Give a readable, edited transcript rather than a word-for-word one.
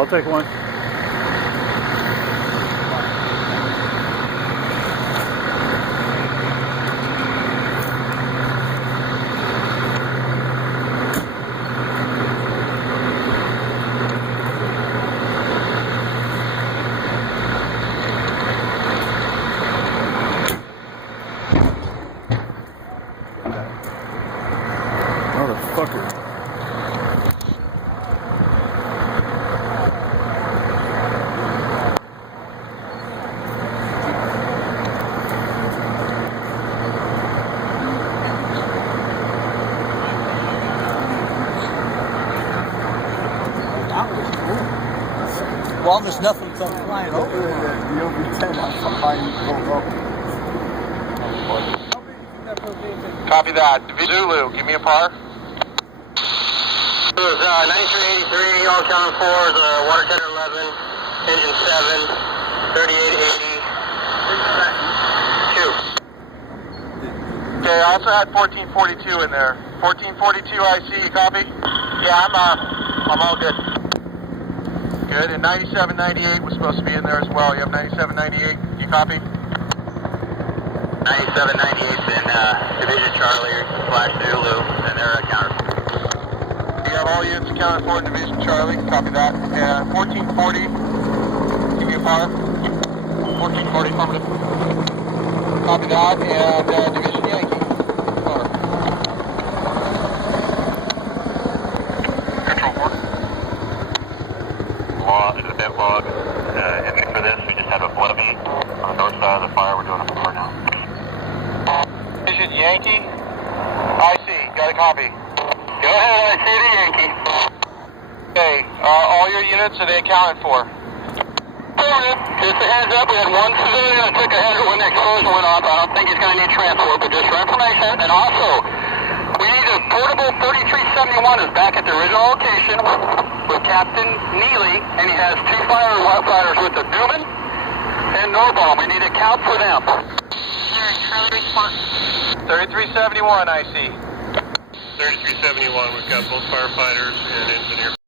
I'll take one. Motherfucker. Well, there's nothing from flying over. The OB-10 behind go. Copy that. Zulu, give me a par. It was 9383, all counted for, water tender 11, engine 7, 3880, 2. Okay, I also had 1442 in there. 1442 IC, you copy? Yeah, I'm all good. Good, and 9798 was supposed to be in there as well. You have 9798, you copy? 9798's in Division Charlie / Zulu, and they're accounted for. You have all units accounted for in Division Charlie, copy that. And 1440, give me a par. 1440, affirmative. Copy that, and Division Yankee. Par. Control 4. Event log. Entry for this, we just had a Bleve on the north side of the fire. We're doing a par now. Division Yankee, IC, got a copy. Go ahead, I see the Yankee. Okay, all your units, are they accounted for? Just a heads up, we had one civilian that took a header when the explosion went off. I don't think he's going to need transport, but just for information. And also, we need a portable 3371 is back at the original location with Captain Neely, and he has 2 firefighters with the Newman and Norbaum. We need to count for them. Charlie response. 3371, IC. 3371, we've got both firefighters and engineer.